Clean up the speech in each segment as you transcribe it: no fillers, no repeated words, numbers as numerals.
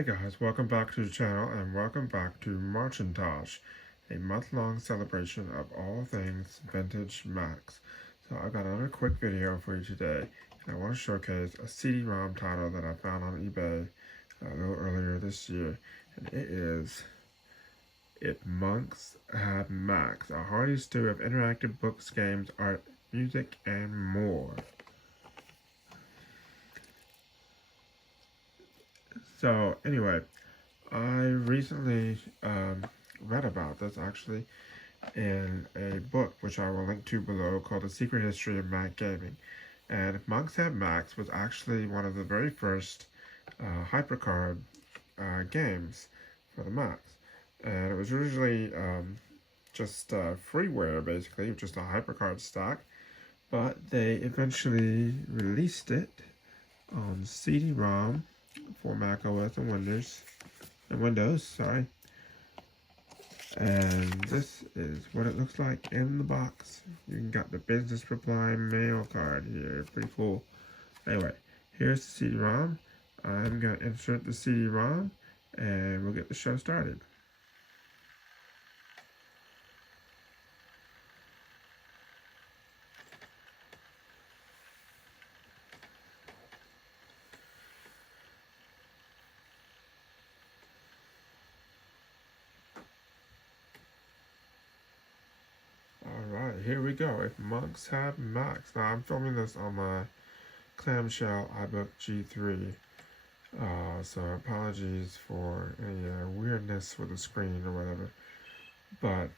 Hey guys, welcome back to the channel and welcome back to Marchintage, a month-long celebration of all things vintage Macs. So I've got another quick video for you today, and I want to showcase a CD-ROM title that I found on eBay a little earlier this year, and it is If Monks Had Macs, a hearty stew of interactive books, games, art, music, and more. So anyway, I recently read about this actually in a book which I will link to below called The Secret History of Mac Gaming. And If Monks Had Macs was actually one of the very first HyperCard games for the Macs. And it was originally just freeware basically, just a HyperCard stack. But they eventually released it on CD-ROM for Mac OS and Windows, sorry. And this is what it looks like in the box. You got the business reply mail card here, pretty cool. Anyway, here's the CD-ROM. I'm gonna insert the CD-ROM and we'll get the show started. Alright, here we go. If Monks Have Macs. Now I'm filming this on my clamshell iBook G3. So apologies for any weirdness with the screen or whatever. But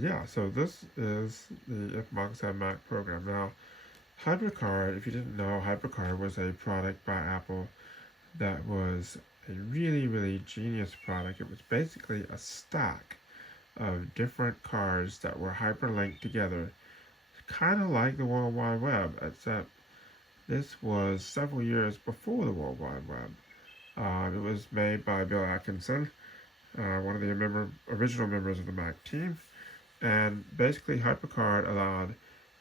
yeah, so this is the If Monks Have Mac program. Now, HyperCard, if you didn't know, HyperCard was a product by Apple that was a really genius product. It was basically a stack of different cards that were hyperlinked together, kind of like the World Wide Web, except this was several years before the World Wide Web. It was made by Bill Atkinson, one of the original members of the Mac team, and basically HyperCard allowed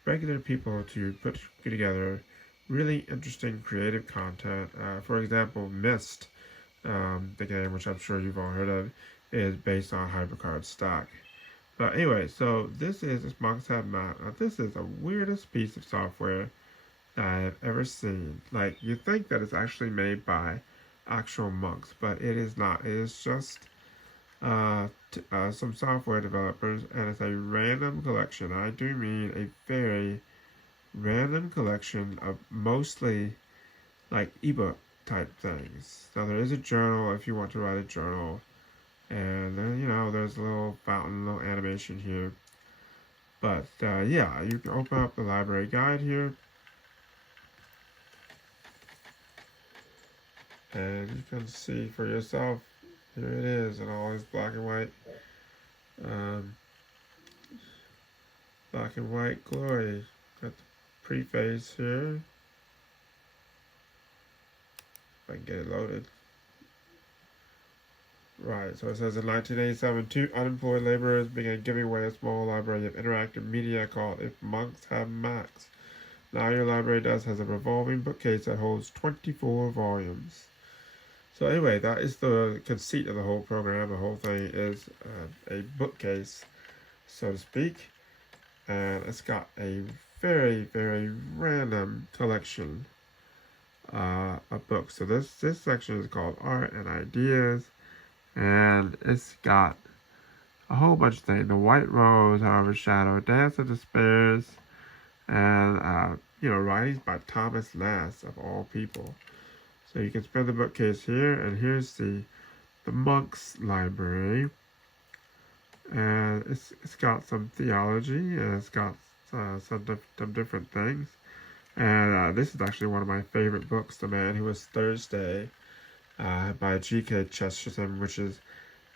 regular people to put together really interesting creative content. For example, Myst, the game which I'm sure you've all heard of, is based on HyperCard stack. But anyway, so this is If Monks Have Mac. Now this is the weirdest piece of software that I have ever seen. Like, you think that it's actually made by actual monks, but it is not. It is just some software developers, and it's a random collection. I do mean a very random collection of mostly like ebook type things. So there is a journal if you want to write a journal, and then there's a little fountain, little animation here. But yeah, you can open up the library guide here, and you can see for yourself. Here it is in all its black and white glory. Got the preface here. If I can get it loaded. Right, so it says in 1987, 2 unemployed laborers began giving away a small library of interactive media called If Monks Have Macs. Now your library has a revolving bookcase that holds 24 volumes. So anyway, that is the conceit of the whole program. The whole thing is a bookcase, so to speak, and it's got a very random collection of books. So this section is called Art and Ideas, and it's got a whole bunch of things. The White Rose, However Shadow, Dance of Despairs, and writings by Thomas Nast of all people. So you can spin the bookcase here, and here's the Monks Library, and it's got some theology, and it's got some different things. And this is actually one of my favorite books, The Man Who Was Thursday, by G.K. Chesterton, which is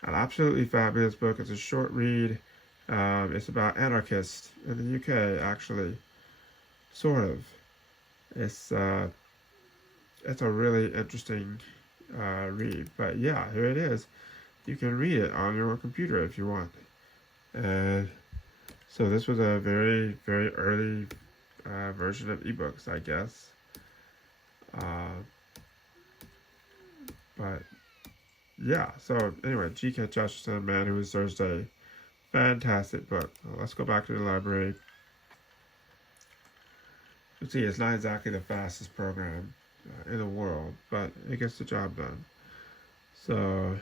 an absolutely fabulous book. It's a short read. It's about anarchists in the UK, actually, sort of. It's a really interesting read. But yeah, here it is. You can read it on your computer if you want. And so this was a very early version of ebooks, I guess. But yeah, so anyway, G.K. Chesterton, Man Who Was Thursday. Fantastic book. Well, let's go back to the library. You see, it's not exactly the fastest program in the world, but it gets the job done. So,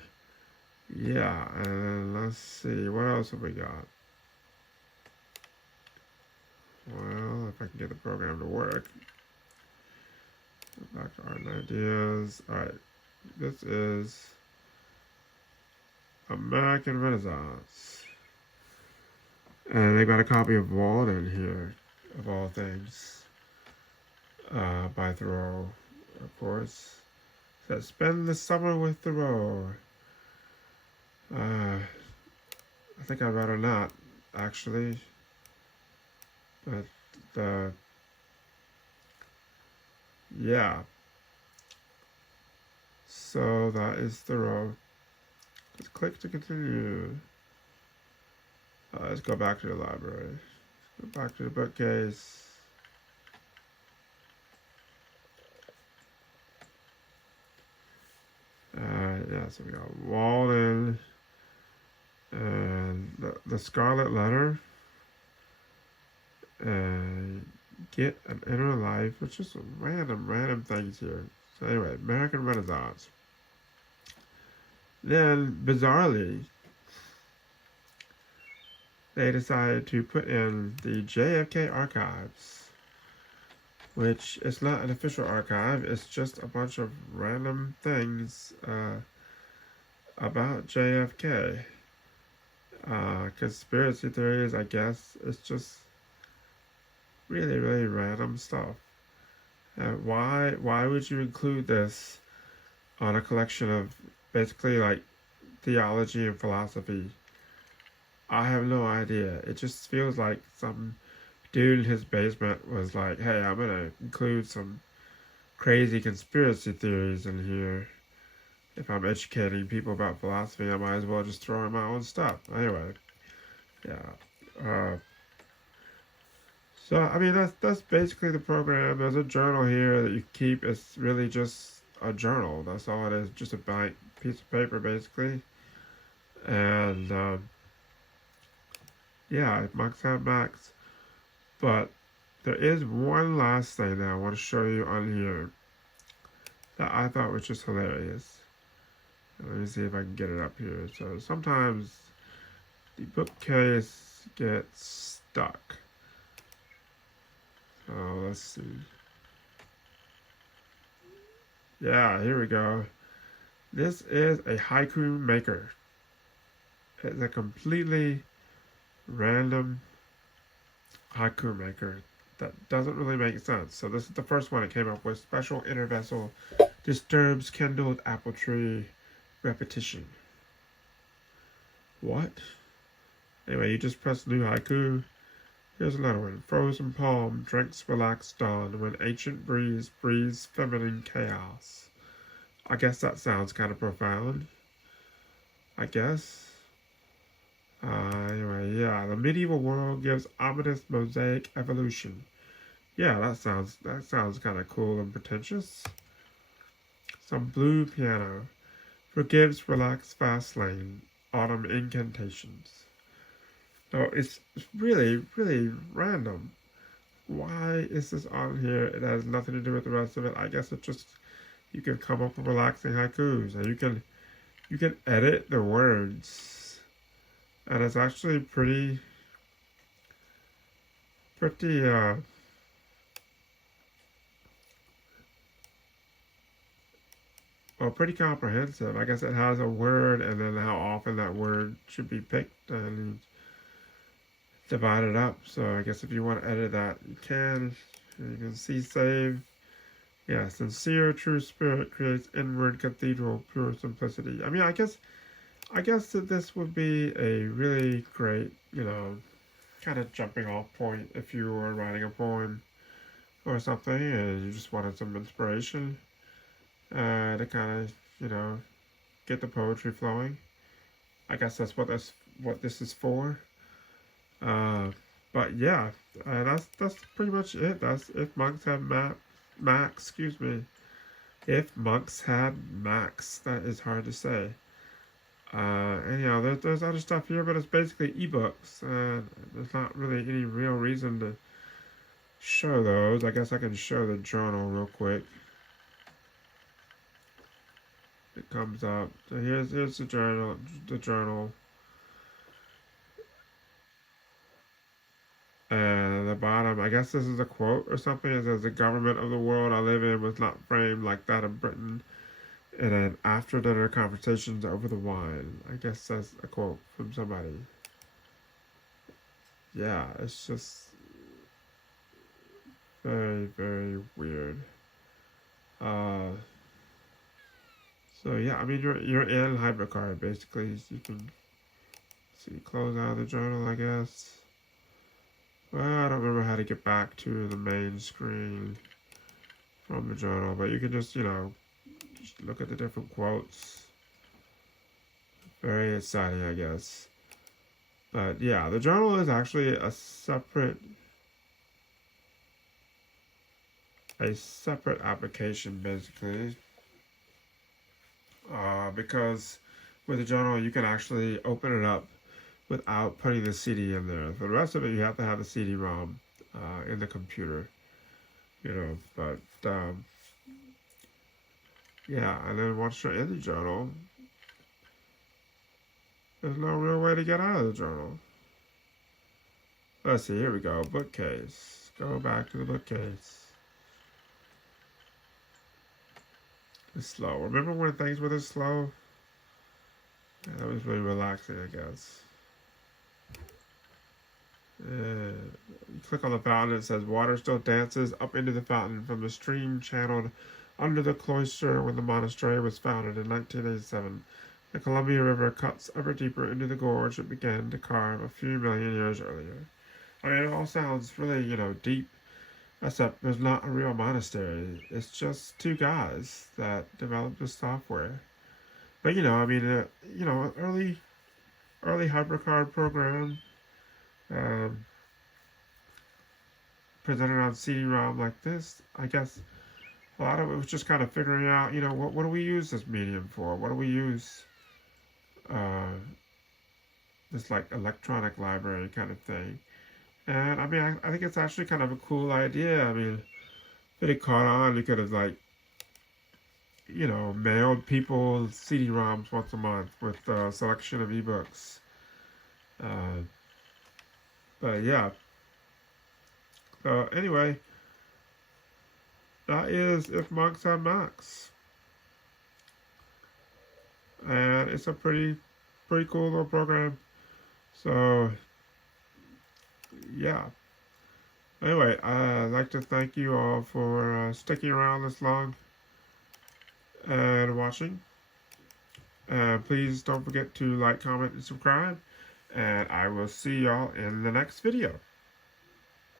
yeah, and let's see, what else have we got? Well, if I can get the program to work. Back to art and ideas. Alright, this is American Renaissance. And they got a copy of Walden here, of all things, by Thoreau, of course. It says, spend the summer with Thoreau. I think I'd rather not, actually. But, yeah. So that is Thoreau. Just click to continue. Let's go back to the library. Let's go back to the bookcase. Yeah, so we got Walden and the Scarlet Letter and Get an Inner Life, which is some random things here. So anyway, American Renaissance. Then, bizarrely, they decided to put in the JFK archives, which is not an official archive, it's just a bunch of random things about JFK. Conspiracy theories, I guess, it's just really random stuff. Why would you include this on a collection of basically like theology and philosophy? I have no idea. It just feels like some dude in his basement was like, hey, I'm gonna include some crazy conspiracy theories in here. If I'm educating people about philosophy, I might as well just throw in my own stuff. Anyway, yeah. So I mean, that's basically the program. There's a journal here that you keep. It's really just a journal. That's all it is. Just a blank piece of paper, basically. And yeah, Max have Max. But there is one last thing that I want to show you on here that I thought was just hilarious. Let me see if I can get it up here. So sometimes the bookcase gets stuck. So let's see. Yeah, here we go. This is a haiku maker. It's a completely random haiku maker that doesn't really make sense. So this is the first one it came up with. Special inner vessel disturbs kindled apple tree repetition. What? Anyway, you just press new haiku. Here's another one. Frozen palm drinks relaxed dawn when ancient breeze breathes feminine chaos. I guess that sounds kind of profound. I guess. Anyway, yeah. The medieval world gives ominous mosaic evolution. Yeah, that sounds kind of cool and pretentious. Some blue piano. Forgives relaxed fast lane. Autumn incantations. So it's really random. Why is this on here? It has nothing to do with the rest of it. I guess it's just you can come up with relaxing haikus, and you can edit the words, and it's actually pretty pretty comprehensive. I guess it has a word and then how often that word should be picked and divided up. So I guess if you want to edit that, you can. You can see save. Yeah, sincere, true spirit creates inward cathedral, pure simplicity. I mean, I guess that this would be a really great, kind of jumping off point if you were writing a poem or something and you just wanted some inspiration to kind of, get the poetry flowing. I guess that's what this is for. But yeah, that's pretty much it. That's if monks have Max, excuse me. If monks had Max, that is hard to say. And you know, there's other stuff here, but it's basically ebooks, and there's not really any real reason to show those. I guess I can show the journal real quick. It comes up. So here's the journal. The journal. And at the bottom, I guess this is a quote or something. It says, "The government of the world I live in was not framed like that of Britain in an after dinner conversations over the wine." I guess that's a quote from somebody. Yeah, it's just very, very weird. Uh, so yeah, I mean, you're in HyperCard basically. So you can see, close out of the journal, I guess. Well, I don't remember how to get back to the main screen from the journal, but you can just, you know, just look at the different quotes. Very exciting, I guess. But yeah, the journal is actually a separate application basically, because with the journal you can actually open it up without putting the CD in there. For the rest of it, you have to have the CD-ROM in the computer, you know. But yeah, and then once you're in the journal, there's no real way to get out of the journal. Let's see, here we go, bookcase. Go back to the bookcase. It's slow. Remember when things were this slow? Yeah, that was really relaxing, I guess. You click on the fountain, it says water still dances up into the fountain from the stream channeled under the cloister when the monastery was founded in 1987. The Columbia River cuts ever deeper into the gorge it began to carve a few million years earlier. I mean, it all sounds really, you know, deep, except there's not a real monastery. It's just two guys that developed this software. But, you know, I mean, you know, early HyperCard program, um, presented on CD-ROM like this. I guess a lot of it was just kind of figuring out, you know, what do we use this medium for? What do we use this like electronic library kind of thing? And I mean, I think it's actually kind of a cool idea. I mean, if it had caught on, you could have like, you know, mailed people CD-ROMs once a month with a selection of ebooks. Uh, but yeah. So anyway, that is If Monks Had Macs, and it's a pretty cool little program. So yeah. Anyway, I'd like to thank you all for sticking around this long and watching. And please don't forget to like, comment, and subscribe. And I will see y'all in the next video.